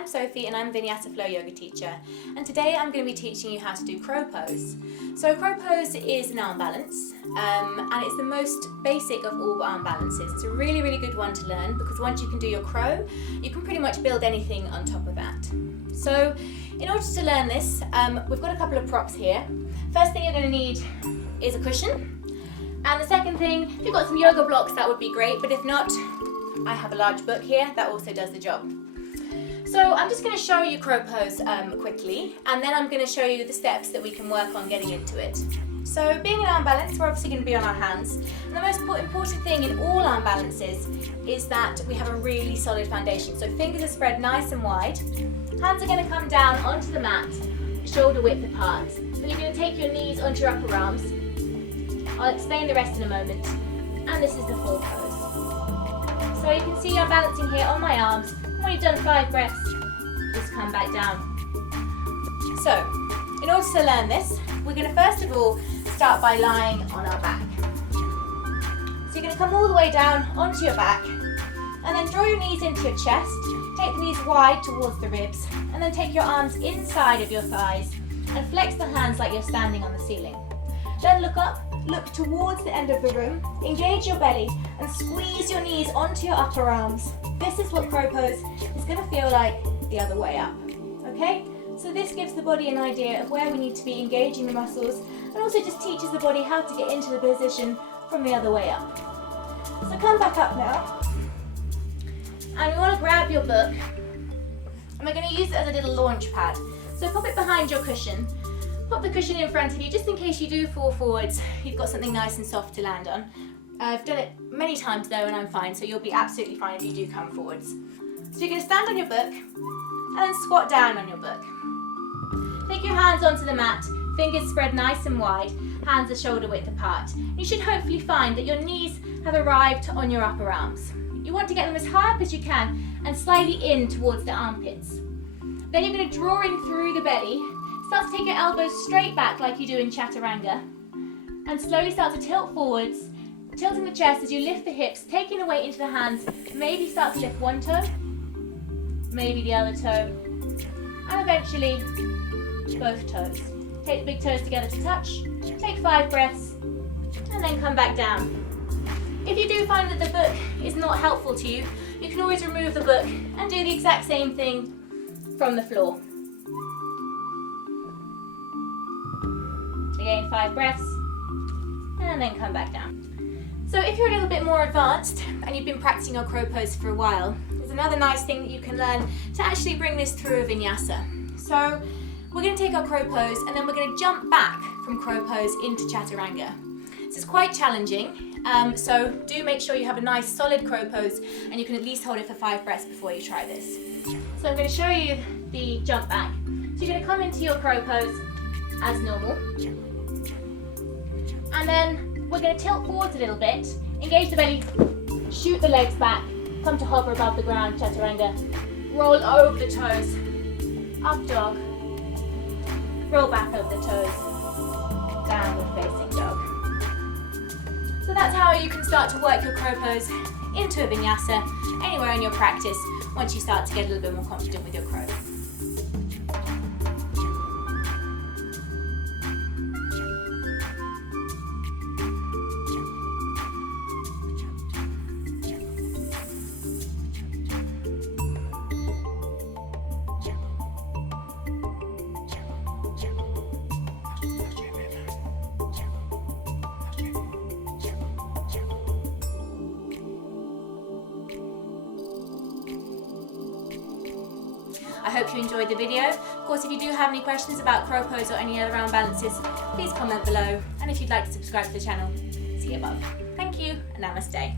I'm Sophie and I'm Vinyasa Flow Yoga teacher, and today I'm going to be teaching you how to do crow pose. So crow pose is an arm balance and it's the most basic of all arm balances. It's a really good one to learn because once you can do your crow, you can pretty much build anything on top of that. So in order to learn this, we've got a couple of props here. First thing you're going to need is a cushion, and the second thing, if you've got some yoga blocks, that would be great, but if not, I have a large book here that also does the job. So I'm just going to show you crow pose quickly, and then I'm going to show you the steps that we can work on getting into it. So being an arm balance, we're obviously going to be on our hands, and the most important thing in all arm balances is that we have a really solid foundation. So fingers are spread nice and wide, hands are going to come down onto the mat, shoulder width apart. Then you're going to take your knees onto your upper arms. I'll explain the rest in a moment, and this is the full pose. So you can see I'm balancing here on my arms. When you've done 5 breaths, just come back down. So, in order to learn this, we're going to first of all start by lying on our back. So you're going to come all the way down onto your back, and then draw your knees into your chest, take the knees wide towards the ribs, and then take your arms inside of your thighs, and flex the hands like you're standing on the ceiling. Then look up, look towards the end of the room, engage your belly, and squeeze your knees onto your upper arms. This is what crow pose is going to feel like the other way up, okay? So this gives the body an idea of where we need to be engaging the muscles, and also just teaches the body how to get into the position from the other way up. So come back up now, and we want to grab your book, and we're going to use it as a little launch pad. So pop it behind your cushion, pop the cushion in front of you, just in case you do fall forwards, you've got something nice and soft to land on. I've done it many times though and I'm fine, so you'll be absolutely fine if you do come forwards. So you're going to stand on your book and then squat down on your book. Take your hands onto the mat, fingers spread nice and wide, hands are shoulder width apart. You should hopefully find that your knees have arrived on your upper arms. You want to get them as high up as you can and slightly in towards the armpits. Then you're going to draw in through the belly, start to take your elbows straight back like you do in chaturanga, and slowly start to tilt forwards, tilting the chest as you lift the hips, taking the weight into the hands. Maybe start to lift one toe, maybe the other toe, and eventually both toes. Take the big toes together to touch, take 5 breaths, and then come back down. If you do find that the book is not helpful to you, you can always remove the book and do the exact same thing from the floor. Again, 5 breaths, and then come back down. So if you're a little bit more advanced and you've been practicing your crow pose for a while, there's another nice thing that you can learn to actually bring this through a vinyasa. So we're going to take our crow pose and then we're going to jump back from crow pose into chaturanga. This is quite challenging, so do make sure you have a nice solid crow pose and you can at least hold it for 5 breaths before you try this. So I'm going to show you the jump back. So you're going to come into your crow pose as normal, and then we're going to tilt forwards a little bit, engage the belly, shoot the legs back, come to hover above the ground, chaturanga, roll over the toes, up dog, roll back over the toes, downward facing dog. So that's how you can start to work your crow pose into a vinyasa anywhere in your practice once you start to get a little bit more confident with your crow. I hope you enjoyed the video. Of course, if you do have any questions about crow pose or any other arm balances, please comment below. And if you'd like to subscribe to the channel, see above. Thank you, and namaste.